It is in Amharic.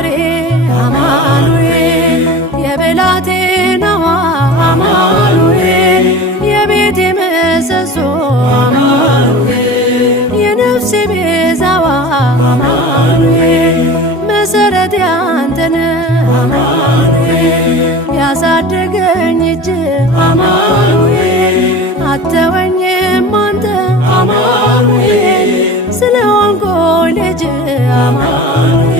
ፍሬ አማኑኤል የብላቴናዋ አማኑኤል የቤቴ ምሰሶ አማኑኤል የነፍሴ ቤዛዋ አማኑኤል መሰረት ያንተነ አማኑኤል ያሳደገኝ እጅ አማኑኤል አተወኝም አንተ አማኑኤል ስለሆንኩ ልጅ አማኑኤል